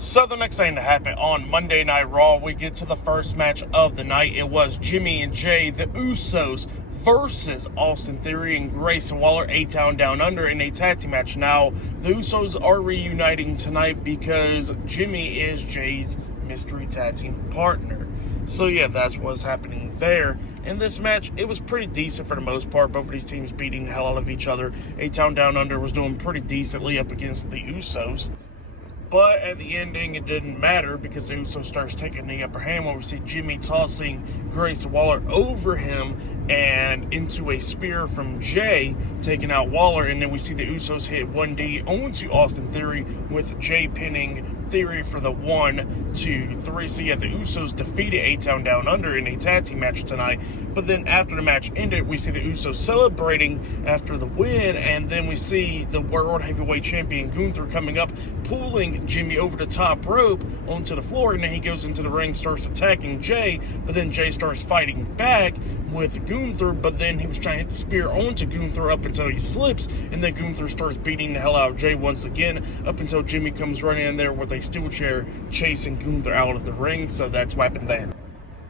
So the next thing to happen on Monday Night Raw, we get to the first match of the night. It was Jimmy and Jay, the Usos, versus Austin Theory and Grayson Waller, A-Town Down Under, in a tag team match. Now, the Usos are reuniting tonight because Jimmy is Jay's mystery tag team partner. So yeah, that's what's happening there. In this match, it was pretty decent for the most part. Both of these teams beating the hell out of each other. A-Town Down Under was doing pretty decently up against the Usos. But at the ending, it didn't matter because the Usos starts taking the upper hand when we see Jimmy tossing Grayson Waller over him and into a spear from Jay, taking out Waller. And then we see the Usos hit 1D onto Austin Theory with Jay pinning Theory for the 1, 2, 3. So yeah, the Usos defeated A-Town Down Under in a tag team match tonight. But then after the match ended, we see the Usos celebrating after the win. And then we see the World Heavyweight Champion Gunther coming up, pulling Jimmy over the top rope onto the floor, and then he goes into the ring, starts attacking Jay, but then Jay starts fighting back with Gunther, but then he was trying to hit the spear onto Gunther up until he slips, and then Gunther starts beating the hell out of Jay once again, up until Jimmy comes running in there with a steel chair, chasing Gunther out of the ring. So that's what happened there.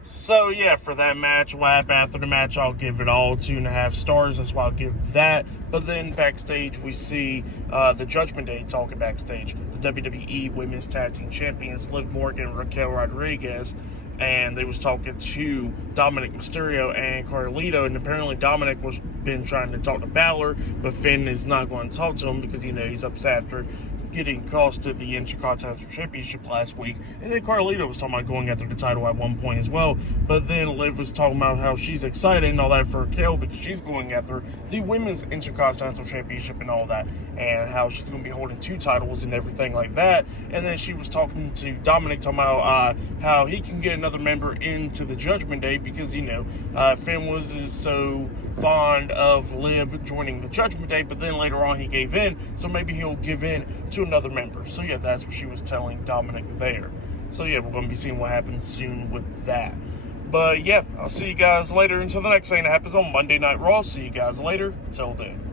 So yeah, for that match, what happened after the match, I'll give it all 2.5 stars. That's why I'll give that. But then backstage, we see the Judgment Day talking backstage. The WWE Women's Tag Team Champions, Liv Morgan and Raquel Rodriguez, and they was talking to Dominic Mysterio and Carlito, and apparently Dominic was been trying to talk to Balor, but Finn is not going to talk to him because, you know, he's upset after getting costed the Intercontinental Championship last week. And then Carlito was talking about going after the title at one point as well. But then Liv was talking about how she's excited and all that for Raquel because she's going after the Women's Intercontinental Championship and all that, and how she's going to be holding 2 titles and everything like that. And then she was talking to Dominic, talking about how he can get another member into the Judgment Day because, you know, Finn was so fond of Liv joining the Judgment Day, but then later on he gave in, so maybe he'll give in to another member. So yeah, that's what she was telling Dominic there. So yeah, we're going to be seeing what happens soon with that. But yeah, I'll see you guys later until the next thing that happens on Monday Night Raw. See you guys later. Till then.